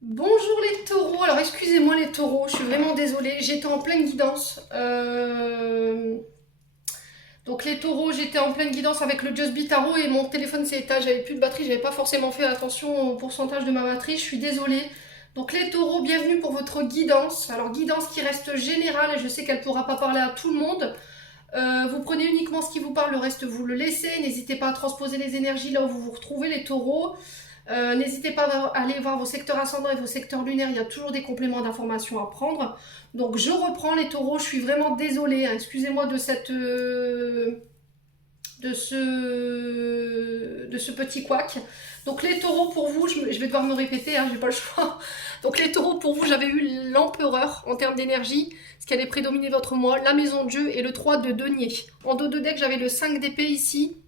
Bonjour les taureaux, alors excusez-moi les taureaux, je suis vraiment désolée, j'étais en pleine guidance. Donc les taureaux, j'étais en pleine guidance avec le Just Beat Tarot et mon téléphone s'est éteint, j'avais plus de batterie, j'avais pas forcément fait attention au pourcentage de ma batterie, je suis désolée. Donc les taureaux, bienvenue pour votre guidance. Alors guidance qui reste générale et je sais qu'elle pourra pas parler à tout le monde. Vous prenez uniquement ce qui vous parle, le reste vous le laissez. N'hésitez pas à transposer les énergies là où vous vous retrouvez les taureaux. N'hésitez pas à aller voir vos secteurs ascendants et vos secteurs lunaires, il y a toujours des compléments d'informations à prendre. Donc je reprends les taureaux, je suis vraiment désolée, hein. Excusez-moi de ce petit couac. Donc les taureaux pour vous, je vais devoir me répéter, hein, j'ai pas le choix. Donc les taureaux pour vous, j'avais eu l'empereur en termes d'énergie, ce qui allait prédominer votre mois, la maison de Dieu et le 3 de denier. En dos de deck, j'avais le 5 d'épée ici.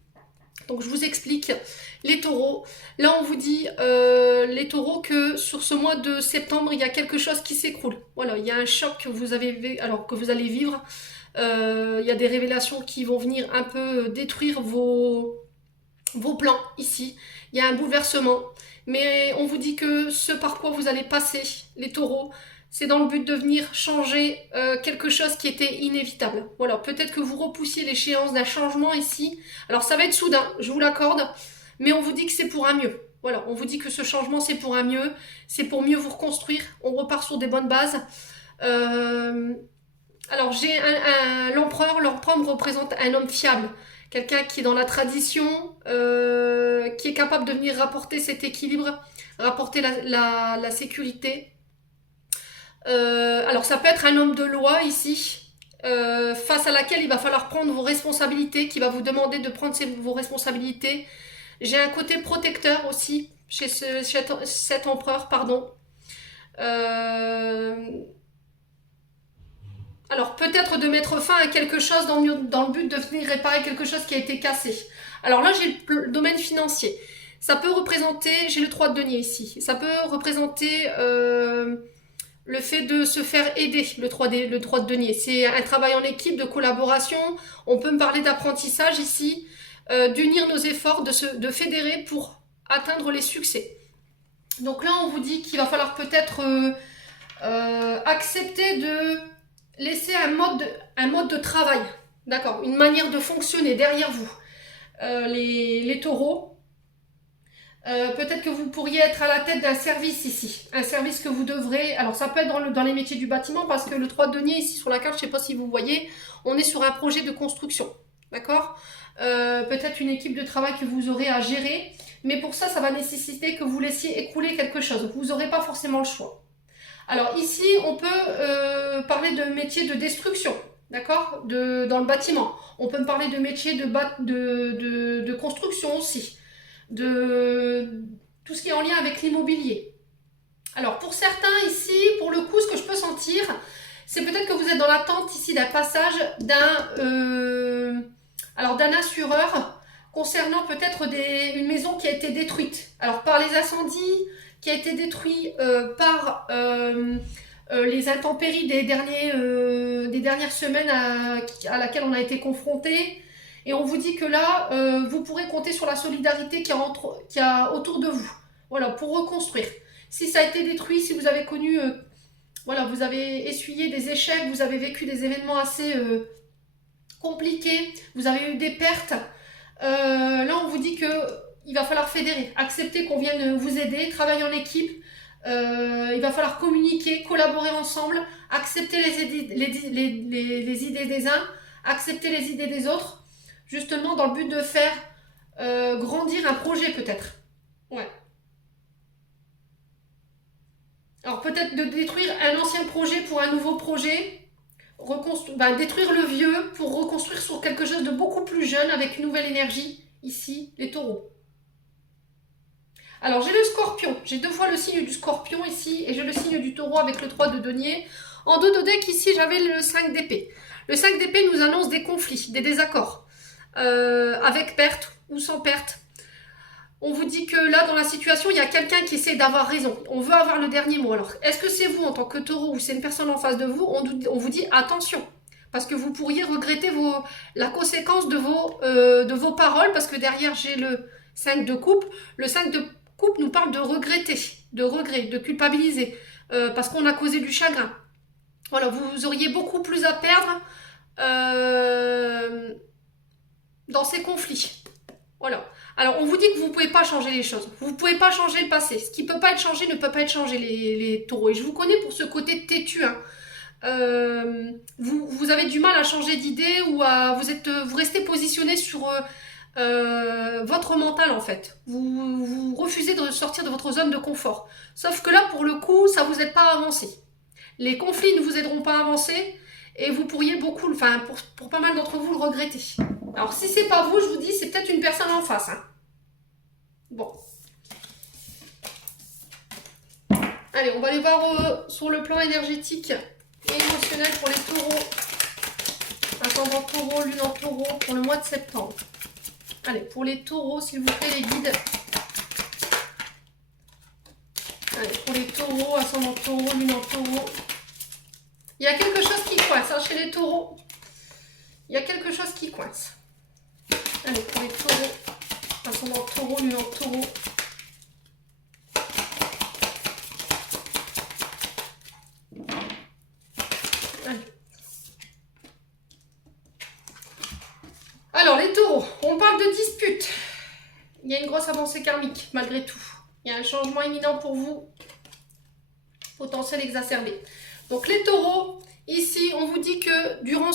Donc je vous explique les taureaux. Là on vous dit les taureaux que sur ce mois de septembre il y a quelque chose qui s'écroule. Voilà, il y a un choc que vous allez vivre. Il y a des révélations qui vont venir un peu détruire vos plans ici. Il y a un bouleversement. Mais on vous dit que ce par quoi vous allez passer, les taureaux, c'est dans le but de venir changer quelque chose qui était inévitable. Voilà, peut-être que vous repoussiez l'échéance d'un changement ici. Alors ça va être soudain, je vous l'accorde, mais on vous dit que c'est pour un mieux. Voilà, on vous dit que ce changement c'est pour un mieux, c'est pour mieux vous reconstruire. On repart sur des bonnes bases. Euh, alors j'ai l'empereur me représente un homme fiable, quelqu'un qui est dans la tradition, qui est capable de venir rapporter cet équilibre, rapporter la sécurité. Alors ça peut être un homme de loi ici, face à laquelle il va falloir prendre vos responsabilités, qui va vous demander de prendre vos responsabilités. J'ai un côté protecteur aussi chez cet empereur, pardon. Euh, alors peut-être de mettre fin à quelque chose dans le but de venir réparer quelque chose qui a été cassé. Alors là j'ai le domaine financier. Ça peut représenter, j'ai le 3 de denier ici, ça peut représenter le fait de se faire aider, le 3 de denier. C'est un travail en équipe, de collaboration. On peut me parler d'apprentissage ici, d'unir nos efforts, de fédérer pour atteindre les succès. Donc là, on vous dit qu'il va falloir peut-être accepter de laisser un mode de travail, d'accord, une manière de fonctionner derrière vous, les taureaux. Peut-être que vous pourriez être à la tête d'un service ici, un service que vous devrez, alors ça peut être dans les métiers du bâtiment parce que le 3 de denier ici sur la carte, je ne sais pas si vous voyez, on est sur un projet de construction, d'accord. Peut-être une équipe de travail que vous aurez à gérer, mais pour ça, ça va nécessiter que vous laissiez écrouler quelque chose, vous n'aurez pas forcément le choix. Alors ici, on peut parler de métier de destruction, d'accord, dans le bâtiment. On peut me parler de métier de construction aussi, de tout ce qui est en lien avec l'immobilier. Alors pour certains ici, pour le coup, ce que je peux sentir, c'est peut-être que vous êtes dans l'attente ici d'un passage d'un assureur concernant peut-être une maison qui a été détruite. Alors par les incendies, qui a été détruite par les intempéries des dernières semaines à laquelle on a été confronté. Et on vous dit que là, vous pourrez compter sur la solidarité qu'il y a autour de vous. Voilà, pour reconstruire. Si ça a été détruit, si vous avez connu, voilà, vous avez essuyé des échecs, vous avez vécu des événements assez compliqués, vous avez eu des pertes, là on vous dit que il va falloir fédérer, accepter qu'on vienne vous aider, travailler en équipe, il va falloir communiquer, collaborer ensemble, accepter les idées des uns, accepter les idées des autres, justement dans le but de faire grandir un projet peut-être. Ouais. Alors peut-être de détruire un ancien projet pour un nouveau projet, détruire le vieux pour reconstruire sur quelque chose de beaucoup plus jeune avec une nouvelle énergie, ici, les taureaux. Alors j'ai le scorpion, j'ai deux fois le signe du scorpion ici et j'ai le signe du taureau avec le 3 de denier. En dos de deck ici j'avais le 5 d'épée. Le 5 d'épée nous annonce des conflits, des désaccords, avec perte ou sans perte. On vous dit que là dans la situation il y a quelqu'un qui essaie d'avoir raison, on veut avoir le dernier mot. Alors est-ce que c'est vous en tant que taureau ou c'est une personne en face de vous? On vous dit attention, parce que vous pourriez regretter la conséquence de vos paroles, parce que derrière j'ai le 5 de coupe. Le 5 de coupe nous parle de regretter. de regret, de culpabiliser, parce qu'on a causé du chagrin. Voilà, vous auriez beaucoup plus à perdre dans ces conflits. Voilà. Alors, on vous dit que vous ne pouvez pas changer les choses. Vous ne pouvez pas changer le passé. Ce qui ne peut pas être changé ne peut pas être changé, les taureaux. Et je vous connais pour ce côté têtu. Hein. Vous avez du mal à changer d'idée ou vous restez positionné sur votre mental, en fait. Vous refusez de sortir de votre zone de confort. Sauf que là, pour le coup, ça ne vous aide pas à avancer. Les conflits ne vous aideront pas à avancer et vous pourriez beaucoup, enfin pour pas mal d'entre vous, le regretter. Alors si c'est pas vous, je vous dis, c'est peut-être une personne en face. Hein. Bon. Allez, on va aller voir sur le plan énergétique et émotionnel pour les taureaux. Ascendant taureau, lune en taureau pour le mois de septembre. Allez, pour les taureaux, s'il vous plaît, les guides. Allez, pour les taureaux, ascendant taureau, lune en taureau. Il y a quelque chose qui coince hein, chez les taureaux. Il y a quelque chose qui coince. Allez, pour les taureaux, ascendant taureau, lune en taureau. Allez. Alors, les taureaux, on parle de dispute. Il y a une grosse avancée karmique, malgré tout. Il y a un changement imminent pour vous. Potentiel exacerbé. Donc les taureaux, ici, on vous dit que durant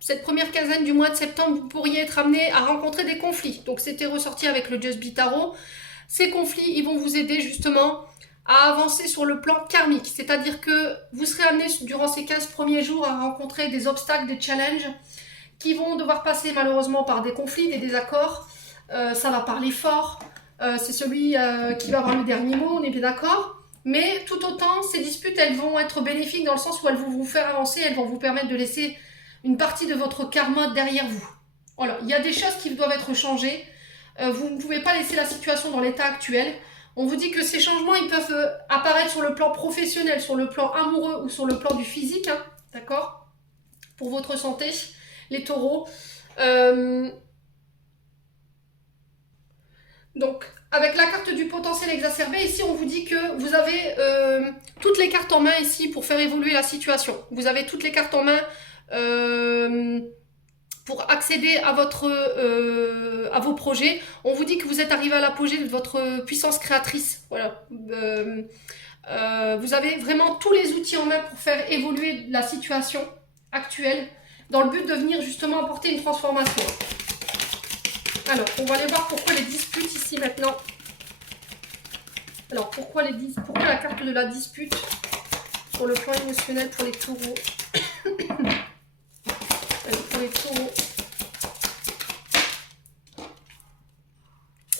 cette première quinzaine du mois de septembre, vous pourriez être amené à rencontrer des conflits. Donc c'était ressorti avec le Just Be Tarot. Ces conflits, ils vont vous aider justement à avancer sur le plan karmique. C'est-à-dire que vous serez amené durant ces 15 premiers jours à rencontrer des obstacles, des challenges qui vont devoir passer malheureusement par des conflits, des désaccords. Ça va parler fort. C'est celui qui va avoir le dernier mot, on est bien d'accord. Mais tout autant, ces disputes, elles vont être bénéfiques dans le sens où elles vont vous faire avancer, elles vont vous permettre de laisser une partie de votre karma derrière vous. Voilà, il y a des choses qui doivent être changées. Vous ne pouvez pas laisser la situation dans l'état actuel. On vous dit que ces changements, ils peuvent apparaître sur le plan professionnel, sur le plan amoureux ou sur le plan du physique, hein, d'accord? Pour votre santé, les taureaux. Donc, avec la carte du potentiel exacerbé, ici on vous dit que vous avez toutes les cartes en main ici pour faire évoluer la situation. Vous avez toutes les cartes en main pour accéder à vos projets. On vous dit que vous êtes arrivé à l'apogée de votre puissance créatrice. Voilà. Vous avez vraiment tous les outils en main pour faire évoluer la situation actuelle dans le but de venir justement apporter une transformation. Alors, on va aller voir pourquoi les disputes ici maintenant. Alors, pourquoi la carte de la dispute sur le plan émotionnel pour les taureaux. Allez, pour les taureaux.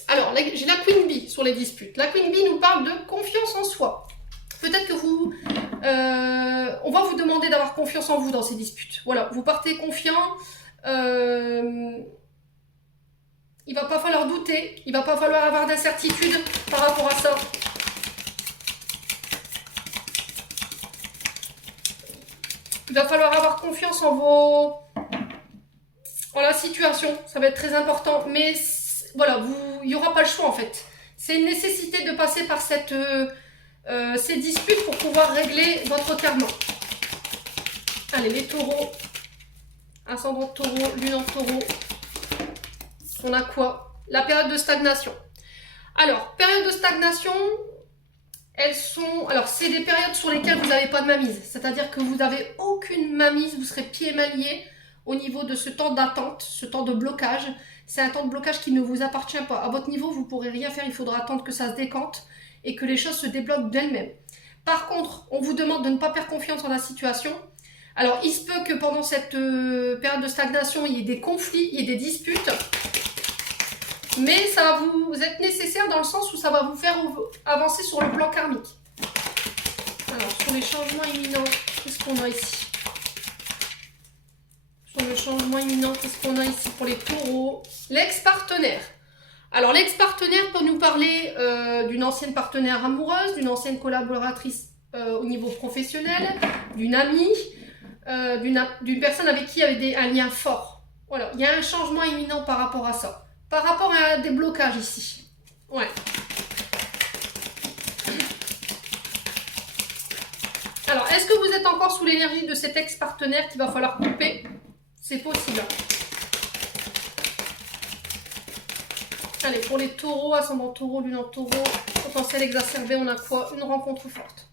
Alors, j'ai la Queen Bee sur les disputes. La Queen Bee nous parle de confiance en soi. Peut-être que on va vous demander d'avoir confiance en vous dans ces disputes. Voilà, vous partez confiant. Il ne va pas falloir douter, il ne va pas falloir avoir d'incertitude par rapport à ça. Il va falloir avoir confiance en la situation, ça va être très important. Mais voilà, il n'y aura pas le choix en fait. C'est une nécessité de passer par ces disputes pour pouvoir régler votre karma. Allez, les taureaux, ascendant taureau, lune en taureau. On a quoi? La période de stagnation. Alors, période de stagnation, alors c'est des périodes sur lesquelles vous n'avez pas de mainmise. C'est-à-dire que vous n'avez aucune mainmise, vous serez pieds et mains liés au niveau de ce temps d'attente, ce temps de blocage. C'est un temps de blocage qui ne vous appartient pas. À votre niveau, vous ne pourrez rien faire, il faudra attendre que ça se décante et que les choses se débloquent d'elles-mêmes. Par contre, on vous demande de ne pas perdre confiance en la situation. Alors, il se peut que pendant cette période de stagnation, il y ait des conflits, il y ait des disputes. Mais ça va vous être nécessaire dans le sens où ça va vous faire avancer sur le plan karmique. Alors, sur les changements imminents, qu'est-ce qu'on a ici? Sur le changement imminent, qu'est-ce qu'on a ici pour les taureaux? L'ex-partenaire. Alors, l'ex-partenaire peut nous parler d'une ancienne partenaire amoureuse, d'une ancienne collaboratrice au niveau professionnel, d'une amie, d'une personne avec qui il y avait un lien fort. Voilà, il y a un changement imminent par rapport à ça. Par rapport à des blocages ici. Ouais. est-ce que vous êtes encore sous l'énergie de cet ex-partenaire qu'il va falloir couper? C'est possible. Allez, pour les taureaux, ascendant taureau, lune en taureau, potentiel exacerbé, on a quoi? Une rencontre forte.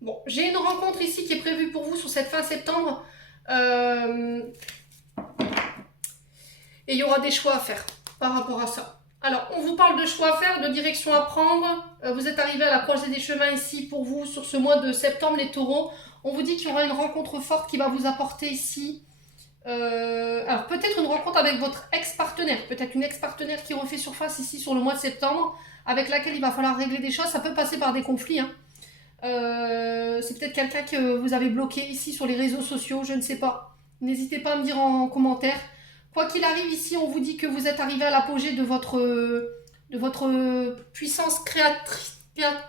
Bon, j'ai une rencontre ici qui est prévue pour vous sur cette fin septembre. Et il y aura des choix à faire par rapport à ça. Alors, on vous parle de choix à faire, de direction à prendre. Vous êtes arrivé à la croisée des chemins ici pour vous sur ce mois de septembre, les taureaux. On vous dit qu'il y aura une rencontre forte qui va vous apporter ici. Alors, peut-être une rencontre avec votre ex-partenaire. Peut-être une ex-partenaire qui refait surface ici sur le mois de septembre, avec laquelle il va falloir régler des choses. Ça peut passer par des conflits, hein. C'est peut-être quelqu'un que vous avez bloqué ici sur les réseaux sociaux, je ne sais pas. N'hésitez pas à me dire en commentaire. Quoi qu'il arrive ici, on vous dit que vous êtes arrivé à l'apogée de votre puissance créatrice,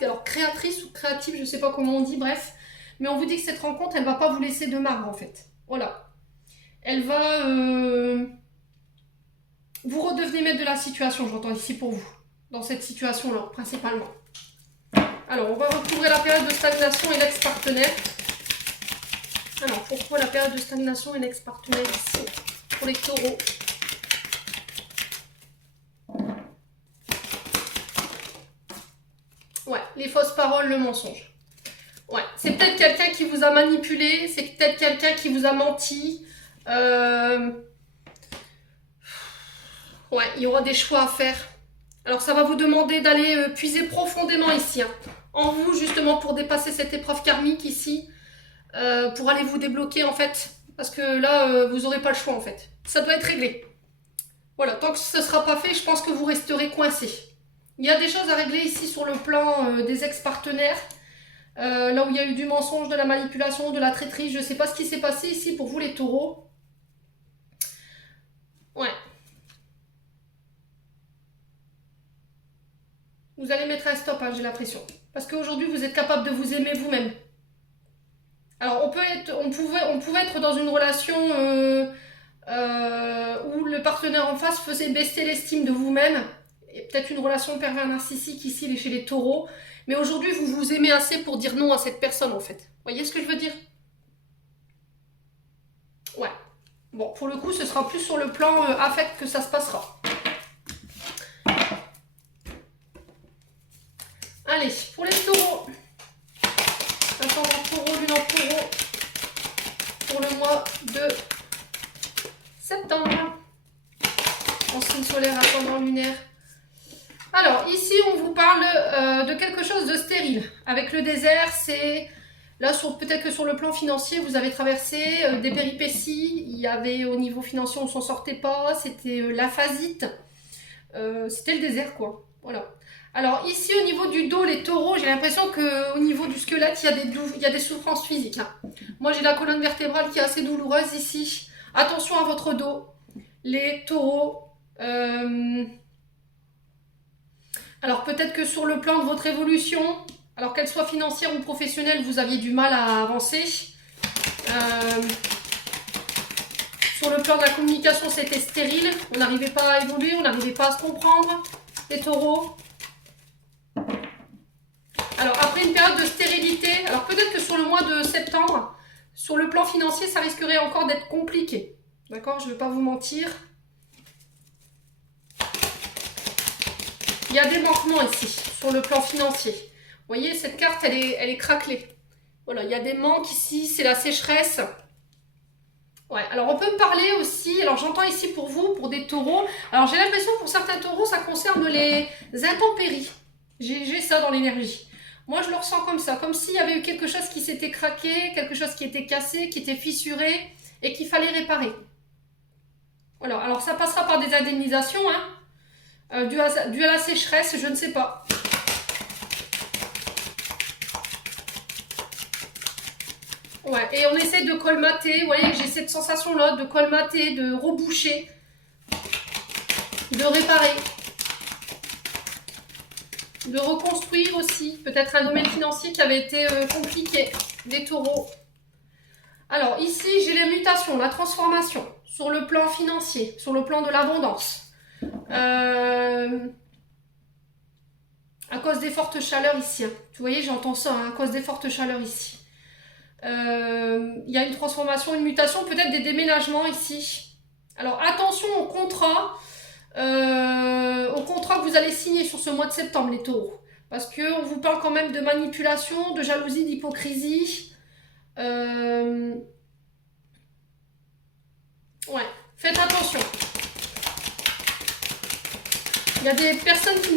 alors créatrice ou créative, je ne sais pas comment on dit, bref. Mais on vous dit que cette rencontre, elle ne va pas vous laisser de marbre en fait. Voilà. Elle va... Vous redevenez maître de la situation, j'entends ici pour vous. Dans cette situation-là, principalement. Alors, on va recouvrir la période de stagnation et l'ex-partenaire. Alors, pourquoi la période de stagnation et l'ex-partenaire ici pour les taureaux? Ouais, les fausses paroles, le mensonge. Ouais, c'est peut-être quelqu'un qui vous a manipulé, c'est peut-être quelqu'un qui vous a menti. Ouais, il y aura des choix à faire. Alors, ça va vous demander d'aller puiser profondément ici, hein, en vous, justement, pour dépasser cette épreuve karmique ici, pour aller vous débloquer, en fait. Parce que là, vous n'aurez pas le choix, en fait. Ça doit être réglé. Voilà, tant que ce ne sera pas fait, je pense que vous resterez coincé. Il y a des choses à régler ici sur le plan des ex-partenaires. Là où il y a eu du mensonge, de la manipulation, de la traîtrise. Je ne sais pas ce qui s'est passé ici pour vous, les taureaux. Ouais. Vous allez mettre un stop, hein, j'ai l'impression. Parce qu'aujourd'hui, vous êtes capable de vous aimer vous-même. Alors, on pouvait être dans une relation où le partenaire en face faisait baisser l'estime de vous-même. Et peut-être une relation pervers narcissique ici chez les taureaux. Mais aujourd'hui, vous vous aimez assez pour dire non à cette personne, en fait. Vous voyez ce que je veux dire? Ouais. Bon, pour le coup, ce sera plus sur le plan affect que ça se passera. Allez, pour les taureaux. Ascendant taureau, lune en taureau. Pour le mois de septembre. En signe solaire, ascendant lunaire. Alors, ici, on vous parle de quelque chose de stérile. Avec le désert, c'est... Là, peut-être que sur le plan financier, vous avez traversé des péripéties. Il y avait, au niveau financier, on ne s'en sortait pas. C'était l'aphasite. C'était le désert, quoi. Voilà. Alors, ici, au niveau du dos, les taureaux, j'ai l'impression qu'au niveau du squelette, il y a des souffrances physiques. Hein. Moi, j'ai la colonne vertébrale qui est assez douloureuse ici. Attention à votre dos. Les taureaux... Alors peut-être que sur le plan de votre évolution, alors qu'elle soit financière ou professionnelle, vous aviez du mal à avancer. Sur le plan de la communication, c'était stérile. On n'arrivait pas à évoluer, on n'arrivait pas à se comprendre. Les taureaux. Alors après une période de stérilité, alors peut-être que sur le mois de septembre, sur le plan financier, ça risquerait encore d'être compliqué. D'accord, je ne vais pas vous mentir. Il y a des manquements ici, sur le plan financier. Vous voyez, cette carte, elle est craquelée. Voilà, il y a des manques ici, c'est la sécheresse. Ouais, alors on peut me parler aussi, alors j'entends ici pour vous, pour des taureaux. Alors j'ai l'impression pour certains taureaux, ça concerne les intempéries. J'ai ça dans l'énergie. Moi, je le ressens comme ça, comme s'il y avait eu quelque chose qui s'était craqué, quelque chose qui était cassé, qui était fissuré et qu'il fallait réparer. Voilà, alors ça passera par des indemnisations, hein. Dû à la sécheresse, je ne sais pas. Ouais, et on essaie de colmater, vous voyez, j'ai cette sensation-là de colmater, de reboucher, de réparer, de reconstruire aussi, peut-être un domaine financier qui avait été compliqué, des taureaux. Alors ici, j'ai les mutations, la transformation, sur le plan financier, sur le plan de l'abondance. À cause des fortes chaleurs ici. Hein. Vous voyez, j'entends ça, hein, à cause des fortes chaleurs ici. Il y a une transformation, une mutation, peut-être des déménagements ici. Alors attention au contrat que vous allez signer sur ce mois de septembre, les taureaux. Parce qu'on vous parle quand même de manipulation, de jalousie, d'hypocrisie. Ouais, faites attention. Il y a des personnes qui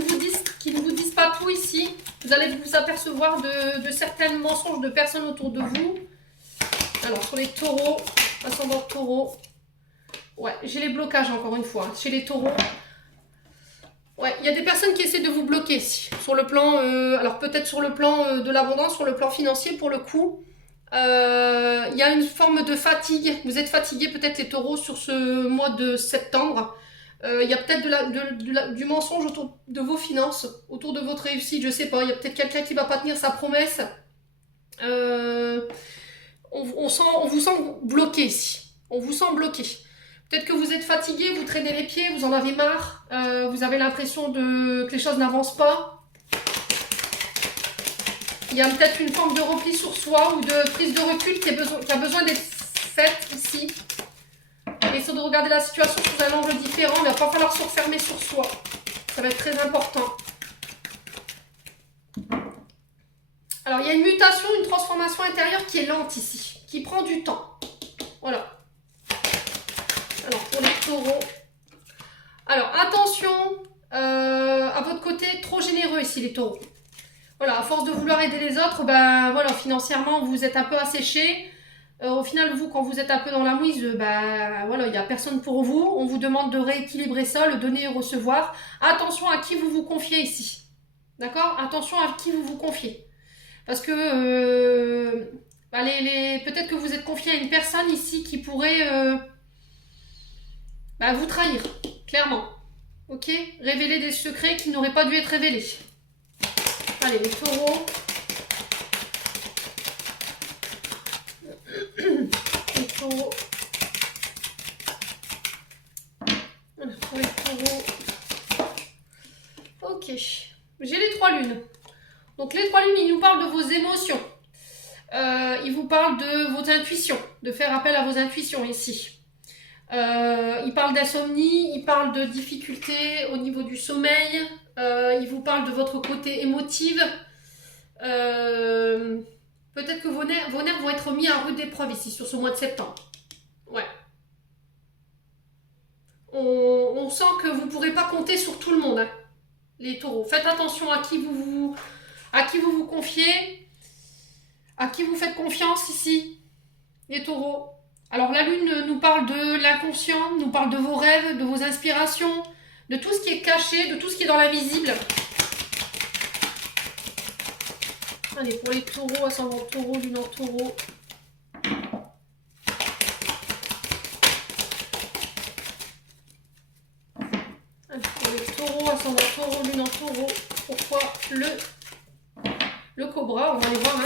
ne vous disent pas tout ici. Vous allez vous apercevoir de certains mensonges de personnes autour de vous. Alors, sur les taureaux, ascendant taureau. Ouais, j'ai les blocages encore une fois. Chez les taureaux. Ouais, il y a des personnes qui essaient de vous bloquer ici. Sur le plan, alors peut-être sur le plan de l'abondance, sur le plan financier pour le coup. Il y a une forme de fatigue. Vous êtes fatigué peut-être les taureaux sur ce mois de septembre. Il y a peut-être du mensonge autour de vos finances, autour de votre réussite, je sais pas. Il y a peut-être quelqu'un qui va pas tenir sa promesse. On vous sent bloqué ici. On vous sent bloqué. Peut-être que vous êtes fatigué, vous traînez les pieds, vous en avez marre. Vous avez l'impression que les choses n'avancent pas. Il y a peut-être une forme de repli sur soi ou de prise de recul qui a besoin d'être faite ici. Essayez de regarder la situation sous un angle différent. Il ne va pas falloir se refermer sur soi. Ça va être très important. Alors, il y a une mutation, une transformation intérieure qui est lente ici, qui prend du temps. Voilà. Alors, pour les taureaux. Alors, attention à votre côté trop généreux ici, les taureaux. Voilà, à force de vouloir aider les autres, ben voilà, financièrement, vous êtes un peu asséché. Au final, vous, quand vous êtes un peu dans la mouise, voilà, il n'y a personne pour vous. On vous demande de rééquilibrer ça, le donner et recevoir. Attention à qui vous vous confiez ici. D'accord? Attention à qui vous vous confiez. Parce que peut-être que vous êtes confié à une personne ici qui pourrait vous trahir, clairement. Ok? Révéler des secrets qui n'auraient pas dû être révélés. Allez, les taureaux. Les taureaux. Voilà, pour les taureaux. Ok. J'ai les 3 lunes. Donc les 3 lunes, ils nous parlent de vos émotions. Ils vous parlent de vos intuitions, de faire appel à vos intuitions ici. Ils parlent d'insomnie, ils parlent de difficultés au niveau du sommeil. Ils vous parlent de votre côté émotive. Peut-être que vos nerfs vont être mis à rude épreuve ici, sur ce mois de septembre. Ouais. On sent que vous ne pourrez pas compter sur tout le monde, hein, les taureaux. Faites attention à qui vous vous confiez, à qui vous faites confiance ici, les taureaux. Alors la lune nous parle de l'inconscient, nous parle de vos rêves, de vos inspirations, de tout ce qui est caché, de tout ce qui est dans l'invisible. Allez, pour les taureaux, ascendant taureau, lune en taureau. Allez, pour les taureaux, ascendant taureau, lune en taureau. Pourquoi le cobra? On va aller voir. Hein.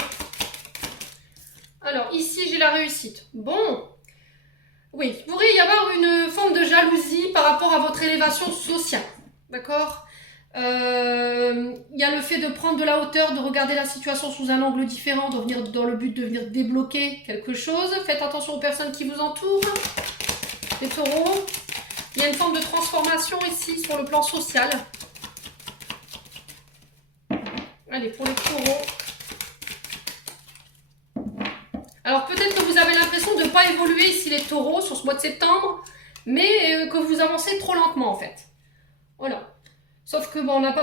Alors, ici, j'ai la réussite. Bon. Oui, il pourrait y avoir une forme de jalousie par rapport à votre élévation sociale. D'accord? Il y a le fait de prendre de la hauteur, de regarder la situation sous un angle différent, de venir dans le but de venir débloquer quelque chose. Faites attention aux personnes qui vous entourent, les taureaux. Il y a une forme de transformation ici sur le plan social. Allez, pour les taureaux. Alors peut-être que vous avez l'impression de ne pas évoluer ici les taureaux sur ce mois de septembre, mais que vous avancez trop lentement en fait. Voilà. Sauf que bon, on n'a pas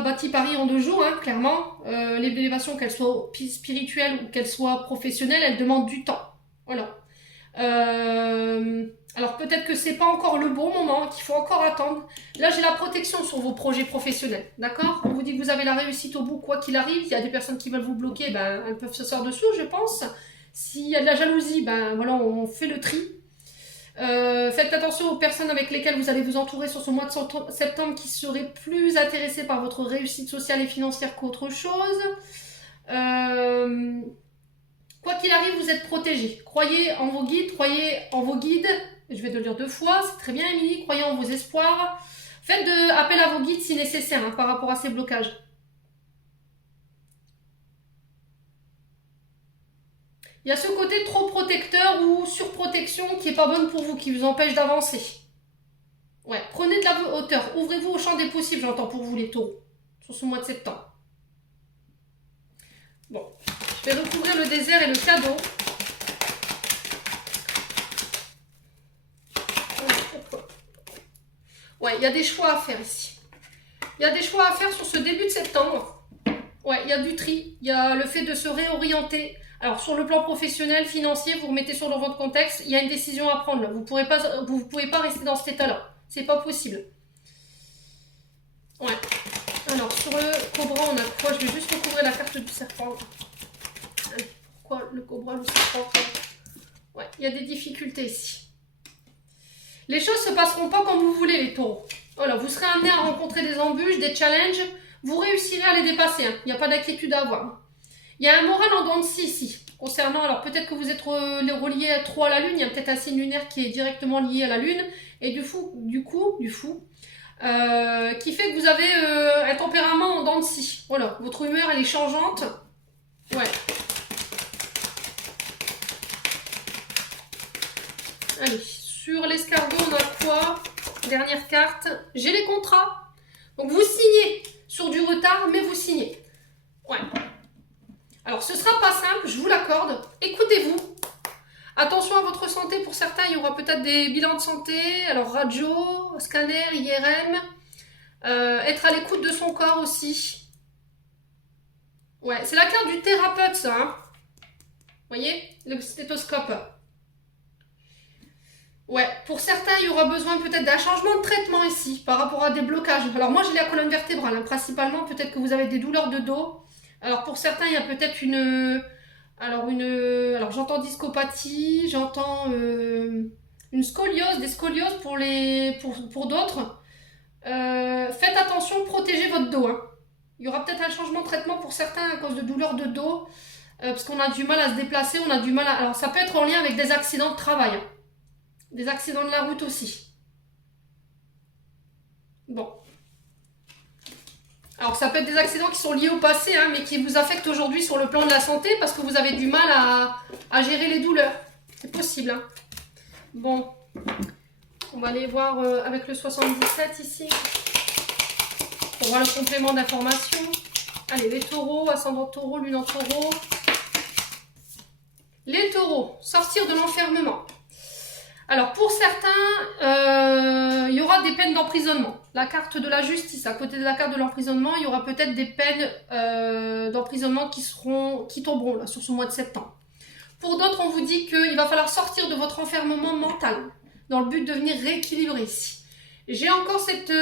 bâti Paris en 2 jours, hein, clairement. L'élévation, qu'elle soit spirituelle ou qu'elle soit professionnelle, elle demande du temps. Voilà. Alors peut-être que c'est pas encore le bon moment, qu'il faut encore attendre. Là, j'ai la protection sur vos projets professionnels, d'accord? On vous dit que vous avez la réussite au bout, quoi qu'il arrive. Il y a des personnes qui veulent vous bloquer, elles peuvent se sortir dessous, je pense. S'il y a de la jalousie, voilà, on fait le tri. Faites attention aux personnes avec lesquelles vous allez vous entourer sur ce mois de septembre qui seraient plus intéressées par votre réussite sociale et financière qu'autre chose. Quoi qu'il arrive, vous êtes protégé. Croyez en vos guides, croyez en vos guides. Je vais te le dire 2 fois, c'est très bien Émilie, croyez en vos espoirs. Faites appel à vos guides si nécessaire, hein, par rapport à ces blocages. Il y a ce côté trop protecteur ou surprotection qui n'est pas bonne pour vous, qui vous empêche d'avancer. Ouais, prenez de la hauteur. Ouvrez-vous au champ des possibles, j'entends pour vous les taureaux, sur ce mois de septembre. Bon, je vais recouvrir le désert et le cadeau. Ouais, il y a des choix à faire ici. Il y a des choix à faire sur ce début de septembre. Ouais, il y a du tri. Il y a le fait de se réorienter. Alors, sur le plan professionnel, financier, vous remettez sur votre contexte. Il y a une décision à prendre. Vous ne pouvez pas rester dans cet état-là. C'est pas possible. Ouais. Alors, sur le cobra, on a quoi? Je vais juste recouvrir la carte du serpent. Quoi, le cobra, le serpent? Ouais, il y a des difficultés ici. Les choses ne se passeront pas comme vous voulez, les taureaux. Voilà, vous serez amenés à rencontrer des embûches, des challenges. Vous réussirez à les dépasser. Hein. Il n'y a pas d'inquiétude à avoir. Il y a un moral en dents de scie ici. Concernant, alors peut-être que vous êtes relié trop à la Lune. Il y a peut-être un signe lunaire qui est directement lié à la Lune. Et du coup, qui fait que vous avez un tempérament en dents de scie. Voilà, votre humeur, elle est changeante. Ouais. Allez. Sur l'escargot, on a quoi? Dernière carte. J'ai les contrats. Donc vous signez sur du retard, mais vous signez. Ouais. Alors ce sera pas simple, je vous l'accorde. Écoutez-vous. Attention à votre santé. Pour certains, il y aura peut-être des bilans de santé. Alors radio, scanner, IRM. Être à l'écoute de son corps aussi. Ouais, c'est la carte du thérapeute, ça. Hein. Vous voyez? Le stéthoscope. Ouais, pour certains, il y aura besoin peut-être d'un changement de traitement ici, par rapport à des blocages. Alors moi, j'ai la colonne vertébrale, hein, principalement. Peut-être que vous avez des douleurs de dos. Alors pour certains, il y a peut-être alors j'entends discopathie, j'entends une scoliose, des scolioses pour d'autres. Faites attention, protégez votre dos. Hein. Il y aura peut-être un changement de traitement pour certains à cause de douleurs de dos, parce qu'on a du mal à se déplacer, on a du mal à... Alors ça peut être en lien avec des accidents de travail. Hein. Des accidents de la route aussi. Bon. Alors ça peut être des accidents qui sont liés au passé, hein, mais qui vous affectent aujourd'hui sur le plan de la santé parce que vous avez du mal à gérer les douleurs. C'est possible. Hein. Bon. On va aller voir avec le 77 ici. Pour voir le complément d'information. Allez, les taureaux, ascendant taureau, lune en taureau. Les taureaux, sortir de l'enfermement. Alors pour certains, il y aura des peines d'emprisonnement. La carte de la justice, à côté de la carte de l'emprisonnement, il y aura peut-être des peines d'emprisonnement qui tomberont là, sur ce mois de septembre. Pour d'autres, on vous dit qu'il va falloir sortir de votre enfermement mental, dans le but de venir rééquilibrer ici. J'ai encore cette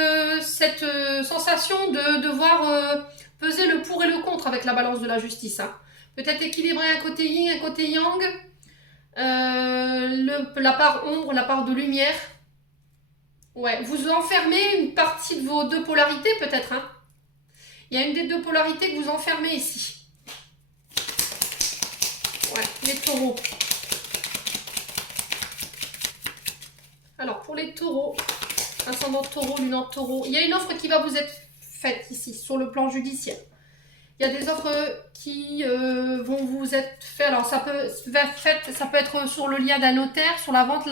sensation de devoir peser le pour et le contre avec la balance de la justice. Hein. Peut-être équilibrer un côté yin, un côté yang. La part ombre, la part de lumière. Ouais, vous enfermez une partie de vos deux polarités peut-être. Hein. Il y a une des deux polarités que vous enfermez ici. Ouais, les taureaux. Alors pour les taureaux, ascendant taureau, lune en taureau, il y a une offre qui va vous être faite ici sur le plan judiciaire. Il y a des offres qui vont vous être faites. Alors ça peut être sur le lien d'un notaire, sur la vente,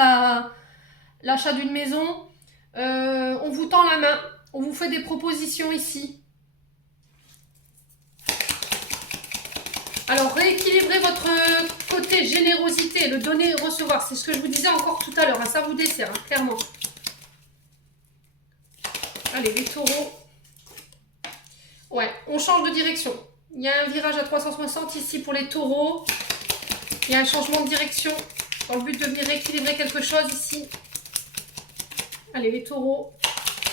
l'achat d'une maison. On vous tend la main, on vous fait des propositions ici. Alors rééquilibrez votre côté générosité, le donner et recevoir. C'est ce que je vous disais encore tout à l'heure, hein, ça vous dessert, hein, clairement. Allez, les taureaux. Ouais, on change de direction. Il y a un virage à 360 ici pour les taureaux. Il y a un changement de direction dans le but de venir rééquilibrer quelque chose ici. Allez, les taureaux.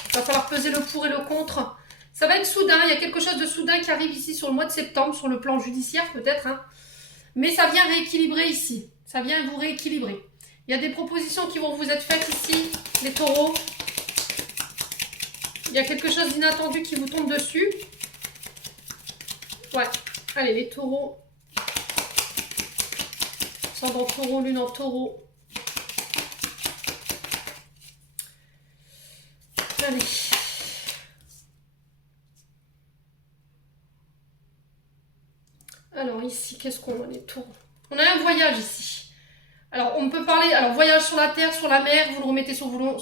Il va falloir peser le pour et le contre. Ça va être soudain. Il y a quelque chose de soudain qui arrive ici sur le mois de septembre, sur le plan judiciaire peut-être. Hein. Mais ça vient rééquilibrer ici. Ça vient vous rééquilibrer. Il y a des propositions qui vont vous être faites ici, les taureaux. Il y a quelque chose d'inattendu qui vous tombe dessus. Ouais. Allez, les taureaux. Ascendant taureau, lune en taureau. Allez. Alors ici, qu'est-ce qu'on a les taureaux? On a un voyage ici. Alors, on peut parler, alors voyage sur la terre, sur la mer, vous le remettez selon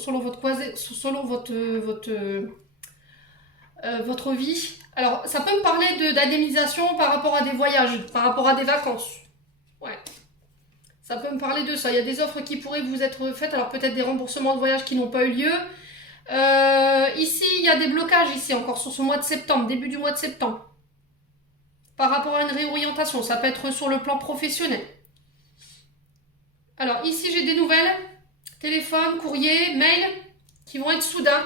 votre vie. Alors, ça peut me parler d'indemnisation par rapport à des voyages, par rapport à des vacances. Ouais. Ça peut me parler de ça. Il y a des offres qui pourraient vous être faites. Alors, peut-être des remboursements de voyage qui n'ont pas eu lieu. Ici, il y a des blocages ici encore sur ce mois de septembre, début du mois de septembre. Par rapport à une réorientation. Ça peut être sur le plan professionnel. Alors, ici, j'ai des nouvelles. Téléphone, courrier, mail qui vont être soudains.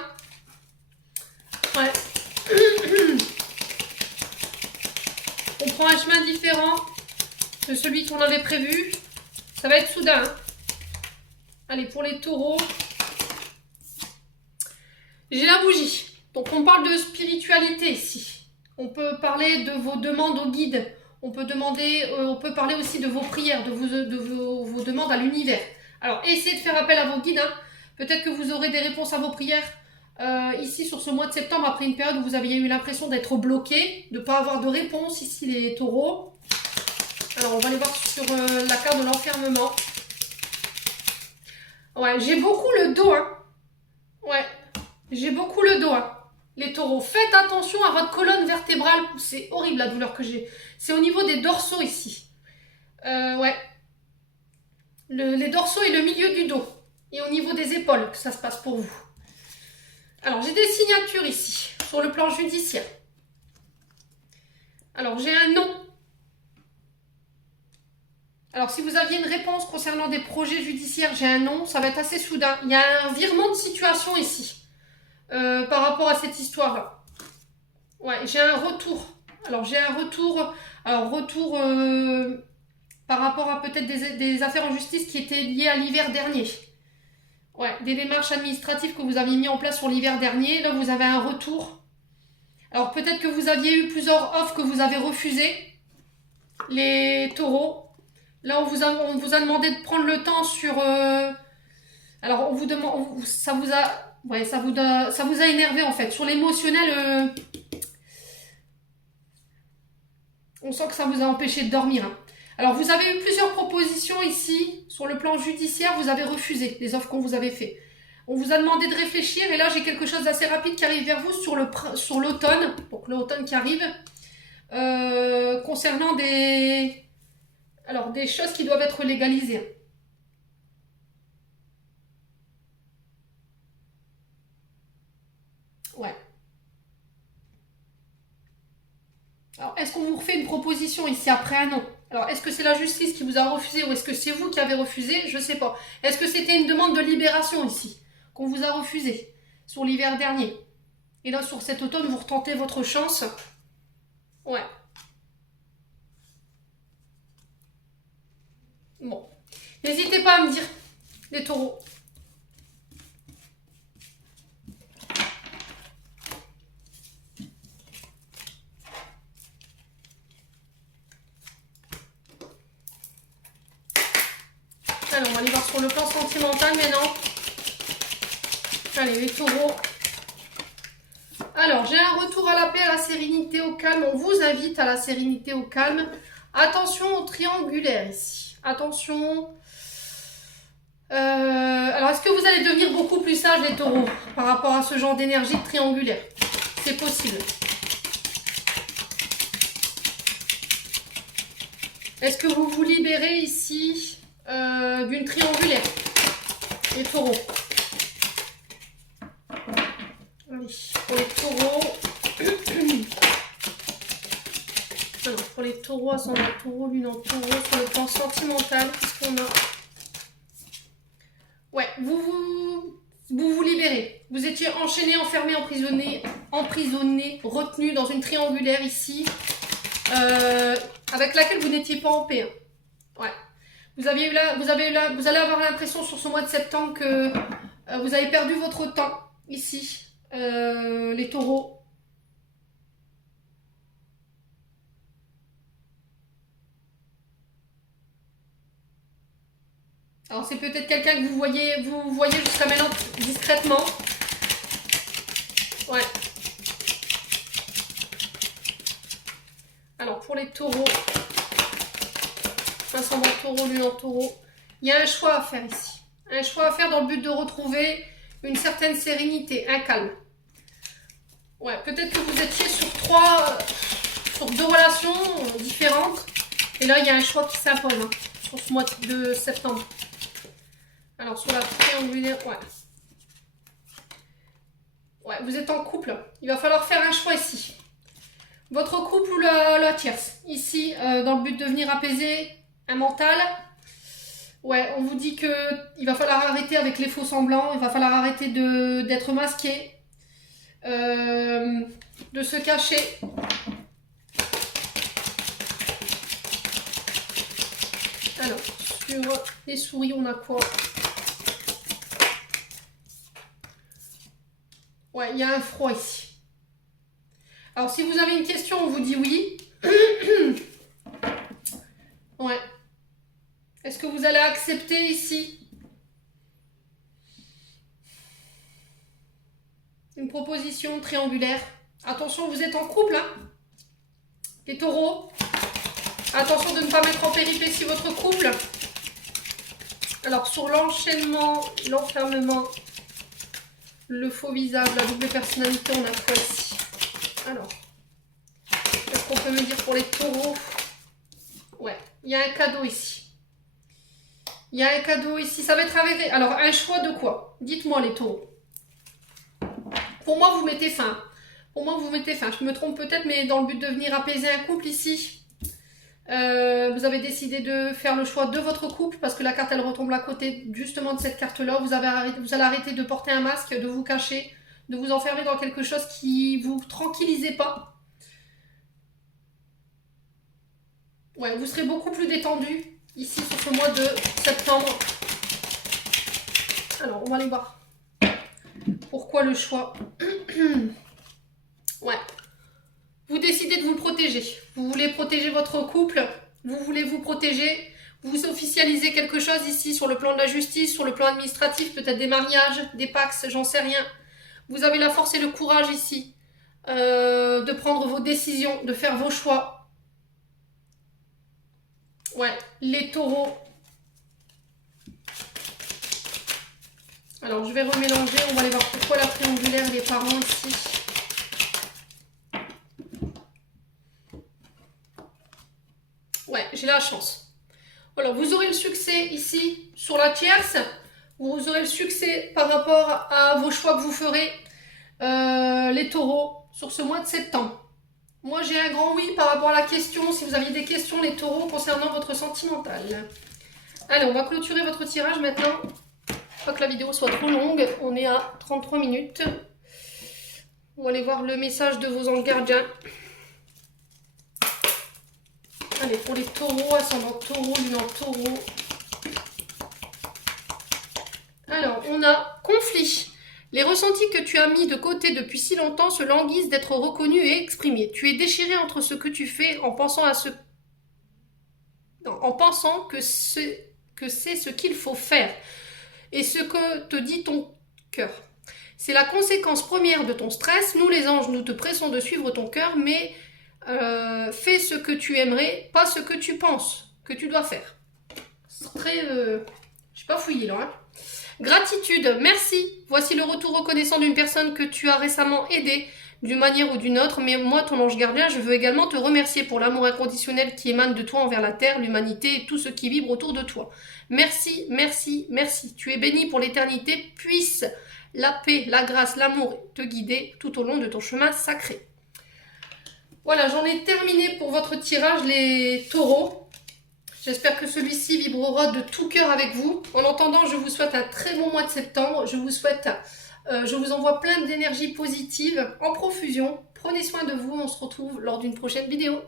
Ouais. On prend un chemin différent de celui qu'on avait prévu. Ça va être soudain. Hein. Allez, pour les taureaux. J'ai la bougie. Donc, on parle de spiritualité ici. On peut parler de vos demandes au guide. On peut parler aussi de vos prières, de vos demandes à l'univers. Alors, essayez de faire appel à vos guides. Hein. Peut-être que vous aurez des réponses à vos prières ici sur ce mois de septembre, après une période où vous aviez eu l'impression d'être bloqué, de ne pas avoir de réponse ici les taureaux. Alors, on va aller voir sur la carte de l'enfermement. Ouais, j'ai beaucoup le dos. Hein. Ouais, j'ai beaucoup le dos. Hein. Les taureaux, faites attention à votre colonne vertébrale. C'est horrible la douleur que j'ai. C'est au niveau des dorsaux ici. Ouais. Les dorsaux et le milieu du dos. Et au niveau des épaules que ça se passe pour vous. Alors, j'ai des signatures ici, sur le plan judiciaire. Alors, j'ai un nom. Alors, si vous aviez une réponse concernant des projets judiciaires, j'ai un nom. Ça va être assez soudain. Il y a un virement de situation ici. Par rapport à cette histoire-là. Ouais, j'ai un retour. Alors, j'ai un retour. Alors, retour par rapport à peut-être des affaires en justice qui étaient liées à l'hiver dernier. Ouais, des démarches administratives que vous aviez mis en place sur l'hiver dernier. Là, vous avez un retour. Alors, peut-être que vous aviez eu plusieurs offres que vous avez refusées. Les taureaux. Là, on vous a demandé de prendre le temps sur... alors, on vous demande... Ça vous a énervé, en fait. Sur l'émotionnel, on sent que ça vous a empêché de dormir. Hein. Alors, vous avez eu plusieurs propositions ici. Sur le plan judiciaire, vous avez refusé les offres qu'on vous avait fait. On vous a demandé de réfléchir. Et là, j'ai quelque chose d'assez rapide qui arrive vers vous sur l'automne. Donc, l'automne qui arrive. Concernant des choses qui doivent être légalisées. Ouais. Alors, est-ce qu'on vous refait une proposition ici après un non? Alors, est-ce que c'est la justice qui vous a refusé ou est-ce que c'est vous qui avez refusé? Je ne sais pas. Est-ce que c'était une demande de libération ici qu'on vous a refusé sur l'hiver dernier? Et là, sur cet automne, vous retentez votre chance. Ouais. Bon. N'hésitez pas à me dire, les taureaux. Allez, on va aller voir sur le plan sentimental maintenant. Allez, les taureaux. Alors, j'ai un retour à la paix, à la sérénité, au calme. On vous invite à la sérénité, au calme. Attention au triangulaire ici. Attention. Alors, est-ce que vous allez devenir beaucoup plus sage, les taureaux, par rapport à ce genre d'énergie triangulaire? C'est possible. Est-ce que vous vous libérez ici d'une triangulaire, les taureaux? Allez, pour les taureaux. Alors, pour les taureaux, ascendant taureau, lune en taureau, sur le plan sentimental, qu'est-ce qu'on a? Ouais, vous libérez. Vous étiez enchaîné, enfermé, emprisonné, retenu dans une triangulaire ici, avec laquelle vous n'étiez pas en paix. Hein. Ouais. Vous allez avoir l'impression sur ce mois de septembre que vous avez perdu votre temps ici, les taureaux. Alors c'est peut-être quelqu'un que vous voyez jusqu'à maintenant discrètement. Ouais. Alors pour les taureaux. ascendant taureau, lune en taureau. Il y a un choix à faire ici. Un choix à faire dans le but de retrouver une certaine sérénité, un calme. Ouais, peut-être que vous étiez sur deux relations différentes. Et là, il y a un choix qui s'impose hein, sur ce mois de septembre. Alors, sur la triangulaire, ouais. Ouais, vous êtes en couple. Il va falloir faire un choix ici. Votre couple ou la tierce. Ici, dans le but de venir apaiser un mental. Ouais, on vous dit que il va falloir arrêter avec les faux semblants. Il va falloir arrêter d'être masqué. De se cacher. Alors, sur les souris, on a quoi? Ouais, il y a un froid ici. Alors, si vous avez une question, on vous dit oui. Ouais. Est-ce que vous allez accepter ici une proposition triangulaire? Attention, vous êtes en couple, hein? Les taureaux. Attention de ne pas mettre en péripétie votre couple. Alors, sur l'enchaînement, l'enfermement, le faux visage, la double personnalité, on a quoi ici? Alors, qu'est-ce qu'on peut me dire pour les taureaux? Ouais, il y a un cadeau ici. Il y a un cadeau ici. Ça va être avec... Alors, un choix de quoi? Dites-moi les taureaux. Pour moi, vous mettez fin. Pour moi, vous mettez fin. Je me trompe peut-être, mais dans le but de venir apaiser un couple ici, vous avez décidé de faire le choix de votre couple parce que la carte, elle retombe à côté justement de cette carte-là. Vous allez arrêter de porter un masque, de vous cacher, de vous enfermer dans quelque chose qui vous tranquillisait pas. Ouais, vous serez beaucoup plus détendu ici sur ce mois de septembre. Alors, on va aller voir. Pourquoi le choix? Ouais. Vous décidez de vous protéger. Vous voulez protéger votre couple. Vous voulez vous protéger. Vous officialisez quelque chose ici sur le plan de la justice, sur le plan administratif, peut-être des mariages, des pax, j'en sais rien. Vous avez la force et le courage ici de prendre vos décisions, de faire vos choix. Ouais, les taureaux. Alors, je vais remélanger. On va aller voir pourquoi la triangulaire et les parents ici. Ouais, j'ai la chance. Voilà, vous aurez le succès ici sur la tierce. Vous aurez le succès par rapport à vos choix que vous ferez, les taureaux, sur ce mois de septembre. Moi, j'ai un grand oui par rapport à la question. Si vous aviez des questions, les taureaux, concernant votre sentimental. Allez, on va clôturer votre tirage maintenant. Pas que la vidéo soit trop longue. On est à 33 minutes. On va aller voir le message de vos anges gardiens. Allez, pour les taureaux, ascendant taureau, lune en taureau. Alors, on a conflit. Les ressentis que tu as mis de côté depuis si longtemps se languissent d'être reconnus et exprimés. Tu es déchiré entre ce que tu fais en pensant que c'est ce qu'il faut faire et ce que te dit ton cœur. C'est la conséquence première de ton stress. Nous, les anges, nous te pressons de suivre ton cœur, mais fais ce que tu aimerais, pas ce que tu penses que tu dois faire. C'est très... je n'ai pas fouillé là. Hein. Gratitude, merci. Voici le retour reconnaissant d'une personne que tu as récemment aidée d'une manière ou d'une autre. Mais moi, ton ange gardien, je veux également te remercier pour l'amour inconditionnel qui émane de toi envers la terre, l'humanité et tout ce qui vibre autour de toi. Merci, merci, merci. Tu es béni pour l'éternité. Puisse la paix, la grâce, l'amour te guider tout au long de ton chemin sacré. Voilà, j'en ai terminé pour votre tirage, les taureaux. J'espère que celui-ci vibrera de tout cœur avec vous. En attendant, je vous souhaite un très bon mois de septembre. Je vous envoie plein d'énergie positive en profusion. Prenez soin de vous. On se retrouve lors d'une prochaine vidéo.